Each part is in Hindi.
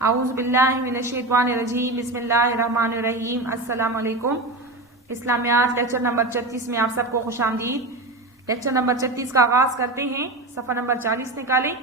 आऊज़ बिल्लाहि मिनश्शैतानिर्रजीम बिस्मिल्लाहिर्रहमानिर्रहीम। अस्सलाम वालेकुम। इस्लामियात लेक्चर नंबर 36 में आप सबको खुशामदीद। लेक्चर नंबर 36 का आगाज करते हैं। सफ़ा नंबर 40 निकालें।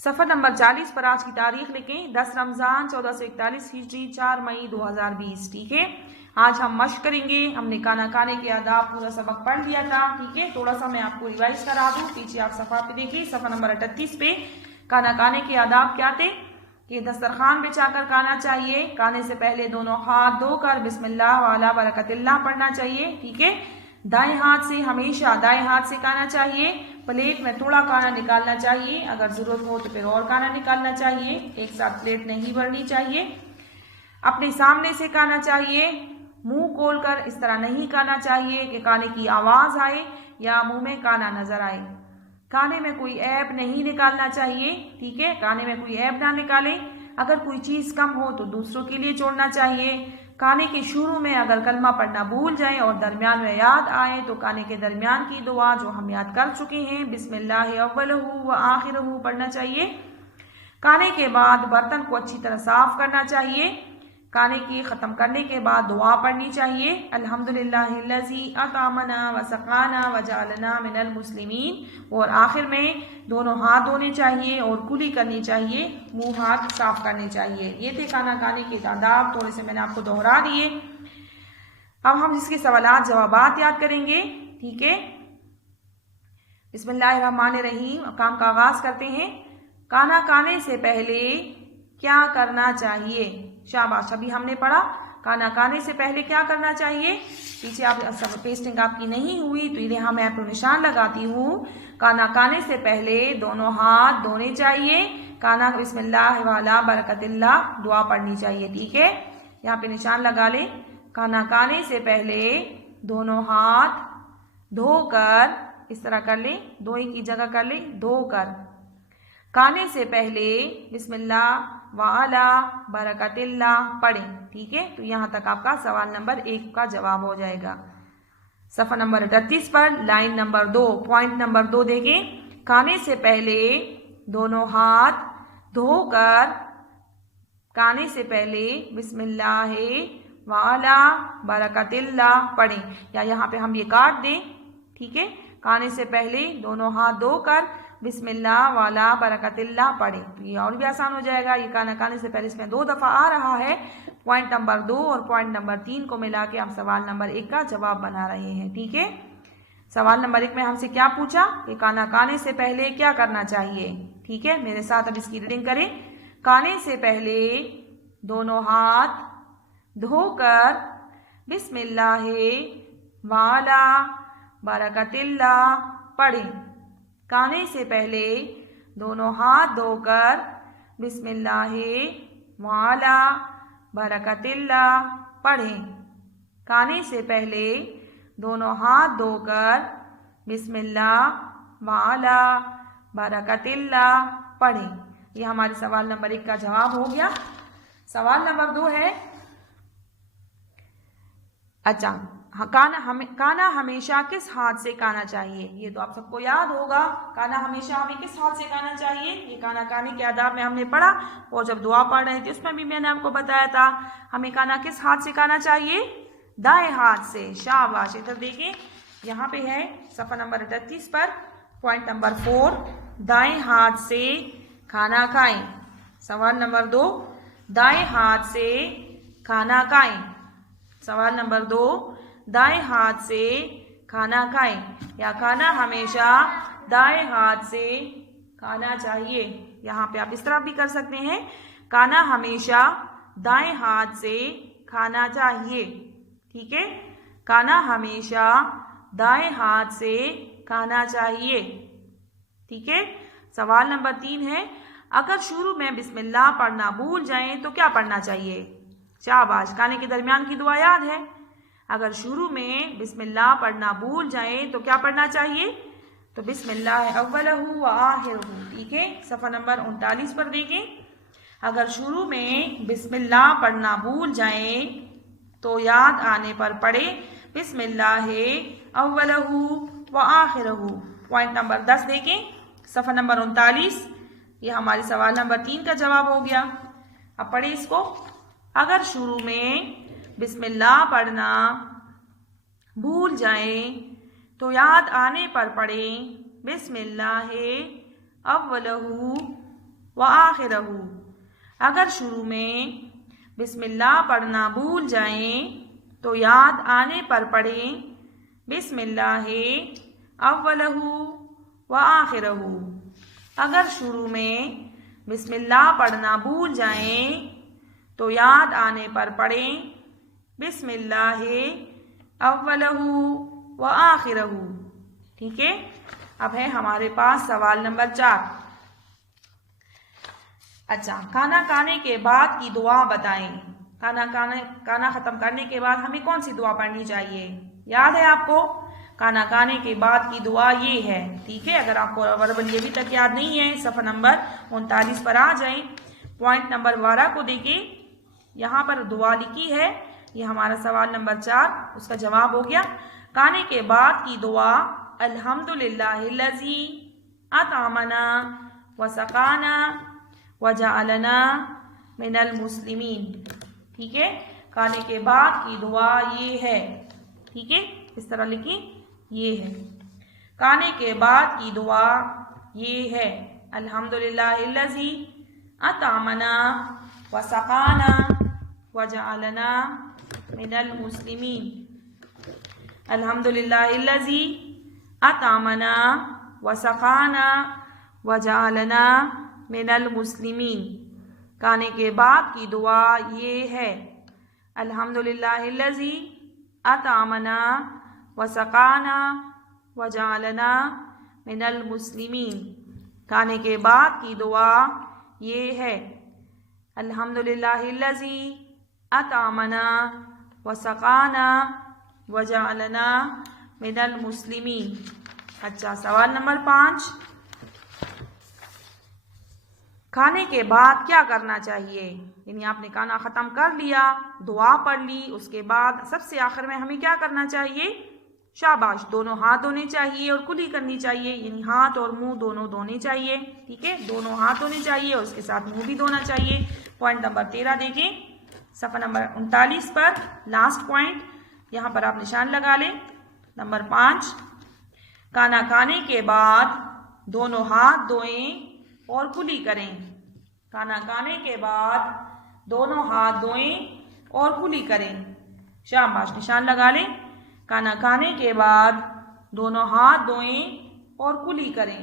सफ़ा नंबर 40 पर आज की तारीख लिखें 10 रमज़ान 1441 हिजरी 4 मई 2020। ठीक है, आज हम मश्क करेंगे। हमने खाना खाने के आदाब पूरा सबक पढ़ लिया था। ठीक है, थोड़ा सा मैं आपको रिवाइज करा दूं। पीछे आप सफ़ा पे देखिए, सफ़ा नंबर 38 पे खाना खाने के आदाब क्या थे कि दस्तरखान बिछाकर खाना चाहिए। खाने से पहले दोनों हाथ धोकर बिस्मिल्लाह वाला बरकतिल्लाह पढ़ना चाहिए। ठीक है, दाएं हाथ से हमेशा दाएं हाथ से खाना चाहिए। प्लेट में थोड़ा खाना निकालना चाहिए, अगर जरूरत हो तो फिर और खाना निकालना चाहिए। एक साथ प्लेट नहीं भरनी चाहिए। अपने सामने से खाना चाहिए, मुंह खोलकर इस तरह नहीं खाना चाहिए कि खाने की आवाज आए या मुंह में खाना नजर आए। खाने में कोई ऐब नहीं निकालना चाहिए। ठीक है, खाने में कोई ऐब ना निकालें। अगर कोई चीज कम हो तो दूसरों के लिए छोड़ना चाहिए। खाने के शुरू में अगर कलमा पढ़ना भूल जाए और दरमियान में याद आए तो खाने के दरमियान की दुआ जो हम याद कर चुके हैं बिस्मिल्लाह अव्वलहू व आखिरहू पढ़ना चाहिए। खाने के बाद बर्तन को अच्छी तरह साफ करना चाहिए। खाने की ख़त्म करने के बाद दुआ पढ़नी चाहिए, अल्हम्दुलिल्लाहिल्लज़ी अतामना व सक़ाना व जअलना मिनल मुस्लिमीन। और आखिर में दोनों हाथ धोने चाहिए और कुली करनी चाहिए, मुंह हाथ साफ करने चाहिए। ये थे खाना खाने के आदाब, थोड़े से मैंने आपको दोहरा दिए। अब हम इसके सवालात जवाबात याद करेंगे। ठीक है, बिस्मिल्लाहिर्रहमानिर्रहीम। काम का आगाज करते हैं। खाना खाने से पहले क्या करना चाहिए? शाबाश, अभी हमने पढ़ा खाना खाने से पहले क्या करना चाहिए। पीछे आप पेस्टिंग आपकी नहीं हुई तो यहाँ मैं आपको निशान लगाती हूँ। खाना खाने से पहले दोनों हाथ धोने चाहिए। खाना बिस्मिल्लाह वाला बरकतिल्लाह दुआ पढ़नी चाहिए। ठीक है, यहाँ पे निशान लगा लें। खाना खाने से पहले दोनों हाथ धोकर इस तरह कर लें, धोए की जगह कर लें धोकर। खाने से पहले बिस्मिल्लाह वाला बरकतिल्लाह पढ़ें। ठीक है, तो यहाँ तक आपका सवाल नंबर 1 का जवाब हो जाएगा। सफ़ा नंबर 38 पर लाइन नंबर 2 पॉइंट नंबर 2 देखें। खाने से पहले दोनों हाथ धोकर खाने से पहले बिस्मिल्लाह वाला बरकतिल्लाह पढ़ें, या यहाँ पे हम ये काट दें। ठीक है, खाने से पहले दोनों हाथ धोकर बिस्मिल्लाह वाला बरकतिल्लाह पढ़े, तो ये और भी आसान हो जाएगा। ये खाना खाने से पहले इसमें 2 दफ़ा आ रहा है। पॉइंट नंबर 2 और पॉइंट नंबर 3 को मिला के हम सवाल नंबर 1 का जवाब बना रहे हैं। ठीक है, सवाल नंबर 1 में हमसे क्या पूछा कि खाना खाने से पहले क्या करना चाहिए। ठीक है, मेरे साथ अब इसकी रीडिंग करें। खाने से पहले दोनों हाथ धोकर बिस्मिल्लाह वाला बरकतिल्लाह पढ़ें। खाने से पहले दोनों हाथ धोकर बिस्मिल्लाह वाला बरकतिल्लाह पढ़ें। खाने से पहले दोनों हाथ धोकर बिस्मिल्लाह वाला बरकतिल्लाह पढ़ें। ये हमारे सवाल नंबर 1 का जवाब हो गया। सवाल नंबर 2 है, अच्छा खाना हमेशा किस हाथ से खाना चाहिए? ये तो आप सबको याद होगा, खाना हमेशा हमें किस हाथ से खाना चाहिए। ये खाना खाने के आदाब में हमने पढ़ा और जब दुआ पढ़ रहे थे उसमें भी मैंने आपको बताया था हमें खाना किस हाथ से खाना चाहिए, दाएं हाथ से। शाबाश, इधर देखें, यहाँ पे है सफ़ा नंबर 38 पर पॉइंट नंबर 4, दाएं हाथ से खाना खाएं। सवाल नंबर 2, दाएं हाथ से खाना खाएं। सवाल नंबर 2, दाएं हाथ से खाना खाएं, या खाना हमेशा दाएं हाथ से खाना चाहिए। यहाँ पे आप इस तरह भी कर सकते हैं, खाना हमेशा दाएं हाथ से खाना चाहिए। ठीक है, खाना हमेशा दाएं हाथ से खाना चाहिए। ठीक है, सवाल नंबर 3 है, अगर शुरू में बिस्मिल्लाह पढ़ना भूल जाएं तो क्या पढ़ना चाहिए? शाबाश, खाने के दरमियान की दुआ याद है। अगर शुरू में बिस्मिल्लाह पढ़ना भूल जाएं तो क्या पढ़ना चाहिए? तो बिस्मिल्लाह अव्वलहू व आखिरहू। ठीक है, सफ़ा नंबर 39 पर देखें। अगर शुरू में बिस्मिल्लाह पढ़ना भूल जाएं तो याद आने पर पढ़े बिस्मिल्लाह अव्वलहू व आखिरहू। पॉइंट नंबर 10 देखें, सफ़ा नंबर 39, ये हमारे सवाल नंबर 3 का जवाब हो गया। अब पढ़े इसको। अगर शुरू में बिस्मिल्लाह पढ़ना भूल जाए तो याद आने पर पढ़ें बिस्मिल्लाह अव्वलहू व आखिरहू। अगर शुरू में बिस्मिल्लाह पढ़ना भूल जाएं तो याद आने पर पढ़ें बिस्मिल्लाह अव्वलहू व आखिरहू। अगर शुरू में बिस्मिल्लाह पढ़ना भूल जाएं तो याद आने पर पढ़ें बिस्मिल्लाह अव्वलहू व आखिरहू। ठीक है। अब है हमारे पास सवाल नंबर 4। अच्छा, खाना खाने के बाद की दुआ बताएं। खाना खत्म करने के बाद हमें कौन सी दुआ पढ़नी चाहिए? याद है आपको? खाना खाने के बाद की दुआ ये है। ठीक है। अगर आपको वर्बल ये भी तक याद नहीं है, सफ़ा नंबर 39 पर आ जाएं। पॉइंट नंबर 12 को देखिए, यहाँ पर दुआ लिखी है। ये हमारा सवाल नंबर 4, उसका जवाब हो गया। खाने के बाद की दुआ अल्हम्दुलिल्लाहिल्लज़ी अतअमना व सक़ाना व जअलना मिनल मुस्लिमीन। ठीक है। खाने के बाद की दुआ ये है। ठीक है, इस तरह लिखिए, ये है। खाने के बाद की दुआ ये है अल्हम्दुलिल्लाहिल्लज़ी अतअमना व सक़ाना व जअलना मिनल मुस्लिमीन। अल्हम्दुलिल्लाहिल्लज़ी अतअमना व सक़ाना व जअलना मिनल मुस्लिमीन। खाने के बाद की दुआ ये है अल्हम्दुलिल्लाहिल्लज़ी अतअमना व सक़ाना व जअलना मिनल मुस्लिमीन। खाने के बाद की दुआ ये है अल्हम्दुलिल्लाहिल्लज़ी अतअमना व सक़ाना व जअलना मिनल मुस्लिमीन। अच्छा, सवाल नंबर 5। खाने के बाद क्या करना चाहिए? यानी आपने खाना ख़त्म कर लिया, दुआ पढ़ ली, उसके बाद सबसे आखिर में हमें क्या करना चाहिए? शाबाश, दोनों हाथ धोने चाहिए और कुली करनी चाहिए। यानी हाथ और मुंह दोनों धोने चाहिए। ठीक है, दोनों हाथ धोने चाहिए और उसके साथ मुंह भी धोना चाहिए। पॉइंट नंबर 13 देखें, सफ़ा नंबर 39 पर लास्ट पॉइंट, यहाँ पर आप निशान लगा लें। नंबर 5, खाना खाने के बाद दोनों हाथ धोएं और कुली करें। खाना खाने के बाद दोनों हाथ धोएं और कुली करें। शाबाश, निशान लगा लें। खाना खाने के बाद दोनों हाथ धोएं और कुली करें।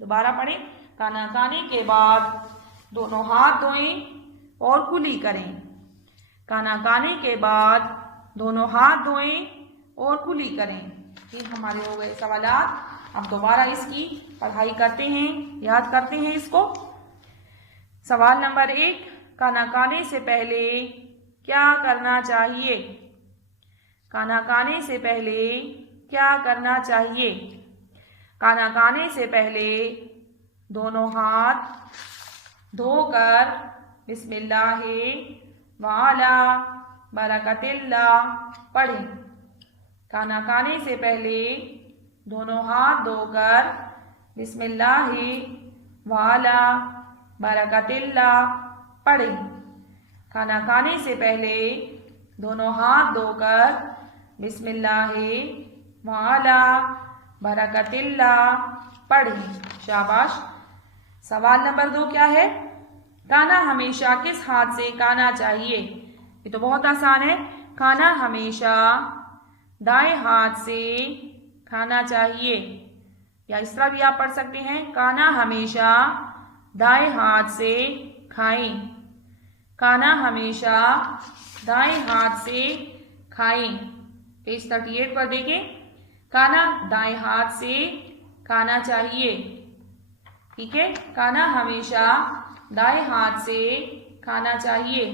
दोबारा पढ़ें। खाना खाने के बाद दोनों हाथ धोएं और कुली करें। खाना खाने के बाद दोनों हाथ धोएं और कुली करें। ये हमारे हो गए सवालात। अब दोबारा इसकी पढ़ाई करते हैं, याद करते हैं इसको। सवाल नंबर 1, खाना खाने से पहले क्या करना चाहिए? खाना खाने से पहले क्या करना चाहिए? खाना खाने से पहले दोनों हाथ धोकर बिस्मिल्लाह व अला बरकतिल्लाह पढ़ें। खाना खाने से पहले दोनों हाथ धोकर बिस्मिल्लाह व अला बरकतिल्लाह पढ़ें। खाना खाने से पहले दोनों हाथ धोकर बिस्मिल्लाह व अला बरकतिल्लाह पढ़ें। शाबाश। सवाल नंबर 2 क्या है? खाना हमेशा किस हाथ से खाना चाहिए? ये तो बहुत आसान है। खाना हमेशा दाएं हाथ से खाना चाहिए। या इस तरह भी आप पढ़ सकते हैं, खाना हमेशा दाएं हाथ से खाएं। खाना हमेशा दाएं हाथ से खाएं। पेज 38 पर देखें। खाना दाएं हाथ से खाना चाहिए। ठीक है, खाना हमेशा दाएं हाथ से खाना चाहिए।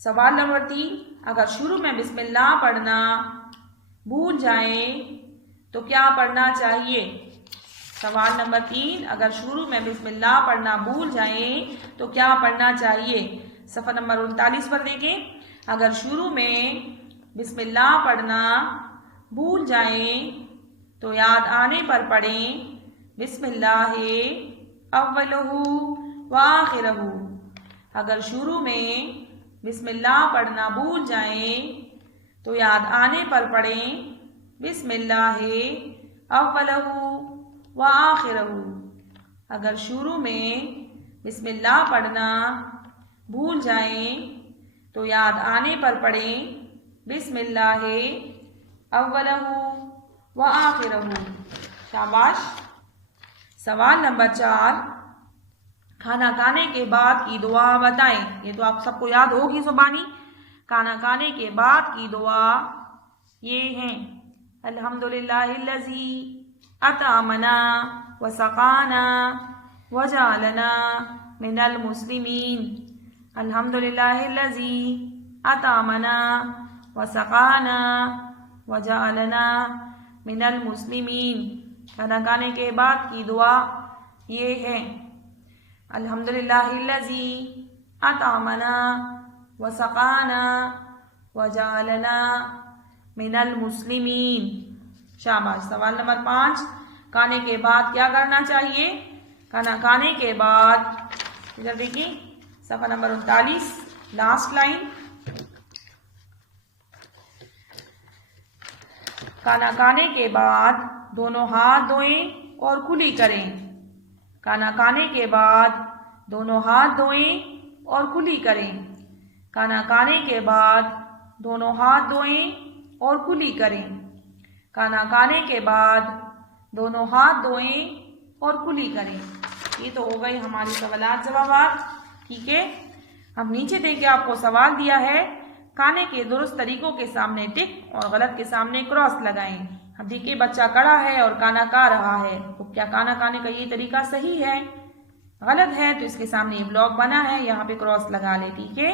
सवाल नंबर 3, अगर शुरू में बिस्मिल्लाह पढ़ना भूल जाएं तो क्या पढ़ना चाहिए? सवाल नंबर 3, अगर शुरू में बिस्मिल्लाह पढ़ना भूल जाएं तो क्या पढ़ना चाहिए? सफ़ा नंबर 39 पर देखें। अगर शुरू में बिस्मिल्लाह पढ़ना भूल जाएं तो याद आने पर पढ़ें बिस्मिल्लाहि अव्वलहु व आखिरहु। अगर शुरू में बिस्मिल्लाह पढ़ना भूल जाएं तो याद आने पर पढ़ें बिस्मिल्लाहि अव्वलहु व आखिरहु। अगर शुरू में बिस्मिल्लाह पढ़ना भूल जाएं तो याद आने पर पढ़ें बिस्मिल्लाहि अव्वलहु व आखिरहु। शाबाश। सवाल नंबर 4, खाना खाने के बाद की दुआ बताएं। ये तो आप सबको याद होगी ज़ुबानी। खाना खाने के बाद की दुआ ये हैं, अल्हम्दुलिल्लाहिल्लज़ी अतअमना व सक़ाना व जअलना मिनल मुस्लिमीन। अल्हम्दुलिल्लाहिल्लज़ी अतअमना व सक़ाना व जअलना मिनल मुस्लिमीन। खाना खाने के बाद की दुआ ये है, अल्हम्दुलिल्लाहिल्लज़ी अतअमना व सक़ाना व जअलना मिनल मुस्लिमीन। शाबाश। सवाल नंबर 5, खाने के बाद क्या करना चाहिए। खाना खाने के बाद, इधर देखिए सफ़ा नंबर 39 लास्ट लाइन, खाना खाने के बाद दोनों हाथ धोएं और कुली करें। खाना खाने के बाद दोनों हाथ धोएं और कुली करें। खाना खाने के बाद दोनों हाथ धोएं और कुली करें। खाना खाने के बाद दोनों हाथ धोएं और कुली करें। ये तो हो गई हमारी सवालात जवाबात। ठीक है, हम नीचे देख के आपको सवाल दिया है, खाने के दुरुस्त तरीकों के सामने टिक और गलत के सामने क्रॉस लगाएं। अब देखिए बच्चा खड़ा है और खाना खा रहा है, तो क्या खाना खाने का ये तरीका सही है? गलत है तो इसके सामने ये ब्लॉक बना है, यहाँ पे क्रॉस लगा ले। ठीक है,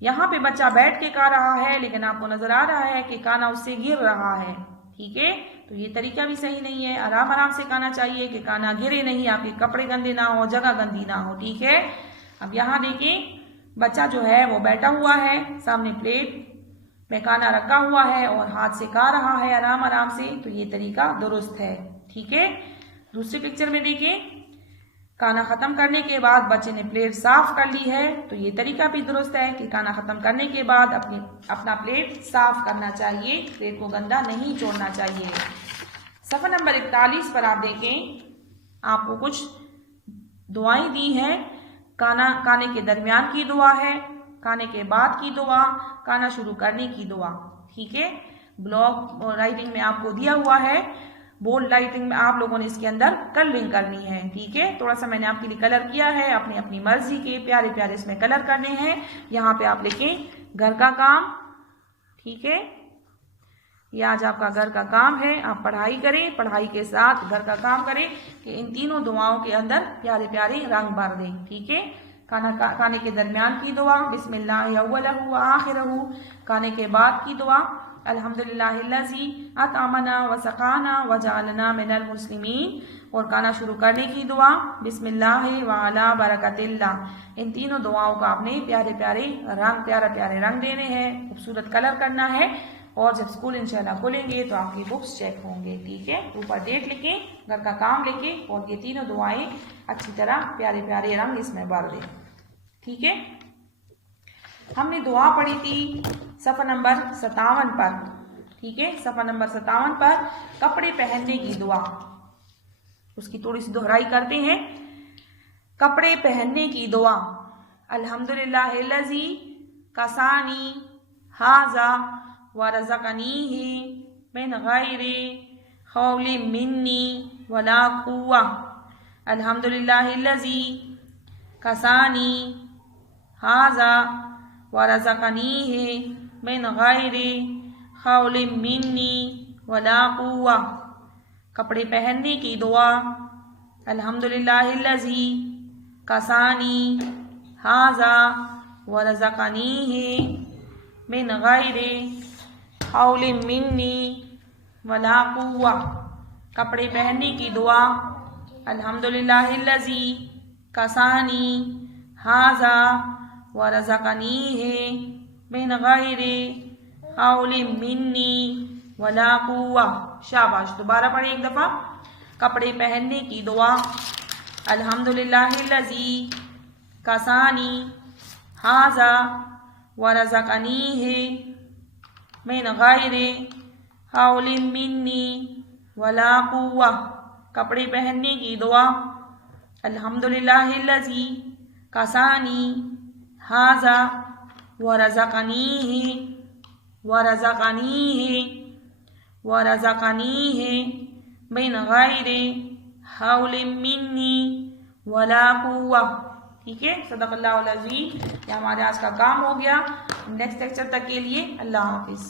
यहाँ पे बच्चा बैठ के खा रहा है लेकिन आपको नजर आ रहा है कि खाना उससे गिर रहा है। ठीक है, तो ये तरीका भी सही नहीं है। आराम आराम से खाना चाहिए कि खाना गिरे नहीं, आपके कपड़े गंदे ना हो, जगह गंदी ना हो। ठीक है, अब यहाँ देखिए बच्चा जो है वो बैठा हुआ है, सामने प्लेट में खाना रखा हुआ है और हाथ से खा रहा है आराम आराम से, तो ये तरीका दुरुस्त है। ठीक है, दूसरी पिक्चर में देखिए खाना खत्म करने के बाद बच्चे ने प्लेट साफ कर ली है, तो ये तरीका भी दुरुस्त है कि खाना खत्म करने के बाद अपना प्लेट साफ करना चाहिए, प्लेट को गंदा नहीं छोड़ना चाहिए। सफ़ा नंबर 41 पर आप देखें, आपको कुछ दुआएं दी हैं। खाने के दरमियान की दुआ है, खाने के बाद की दुआ, खाना शुरू करने की दुआ। ठीक है, ब्लॉक राइटिंग में आपको दिया हुआ है, बोल्ड राइटिंग में आप लोगों ने इसके अंदर कलरिंग करनी है। ठीक है, थोड़ा सा मैंने आपके लिए कलर किया है, अपनी अपनी मर्जी के प्यारे प्यारे इसमें कलर करने हैं। यहाँ पे आप लिखें घर का काम। ठीक है, ये आज आपका घर का काम है, आप पढ़ाई करें, पढ़ाई के साथ घर का काम करें कि इन तीनों दुआओं के अंदर प्यारे प्यारे रंग भर दें। ठीक है, खाने के दरमियान की दुआ बिस्मिल्लाहि अव्वलहु व आखिरहु। खाने के बाद की दुआ अल्हम्दुलिल्लाहिल्लज़ी अतअमना व सक़ाना व जअलना मिनल मुस्लिमीन। और खाना शुरू करने की दुआ बिस्मिल्लाहि व अला बरकतिल्लाह। इन तीनों दुआओं का आपने प्यारे प्यारे रंग देने हैं, खूबसूरत कलर करना है। और जब स्कूल इंशाल्लाह खुलेंगे तो आपकी बुक्स चेक होंगे। ठीक है, ऊपर डेट लिखें, घर का काम लिखें और ये तीनों दुआएं अच्छी तरह प्यारे प्यारे रंग इसमें भर दें। ठीक है, हमने दुआ पढ़ी थी सफ़ा नंबर 57 पर। ठीक है, सफ़ा नंबर 57 पर कपड़े पहनने की दुआ, उसकी थोड़ी सी दोहराई करते हैं। कपड़े पहनने की दुआ अल्हम्दुलिल्लाहिल्लज़ी कसानी हाजा व रज़क़नीही मिन गैरि खौलि मिन्नी वला कुव्वा। अल्हम्दुलिल्लाहिल्लज़ी कसानी हाजा व रज़क़नीही मिन गैरि खौलि मिन्नी वला कुव्वा। कपड़े पहनने की दुआ अल्हम्दुलिल्लाहिल्लज़ी कसानी हाजा व रज़क़नीही मिन गैरि खौलि मिन्नी वला कुव्वा। कपड़े पहनने की दुआ अल्हम्दुलिल्लाहिल्लज़ी कसानी हाजा व रज़क़नीही मिन गैरि खौलि मिन्नी वला कुव्वा। शाबाश। दोबारा पढ़े एक दफ़ा। कपड़े पहनने की दुआ। अल्हम्दुलिल्लाहिल्लज़ी कसानी हाजा व रज़क़नीहि मिन गैरि हौलिन मिन्नी वला कुव्वा। कपड़े पहनने की दुआ। अल्हम्दुलिल्लाहिल्लज़ी कसानी हाजा व रज़क़नीहि मिन गैरि हौलिन मिन्नी वला कुव्वा। ठीक है, सदक़ल्लाहुल अज़ीज़। ये हमारे आज का काम हो गया। नेक्स्ट लेक्चर तक के लिए अल्लाह हाफ़िज़।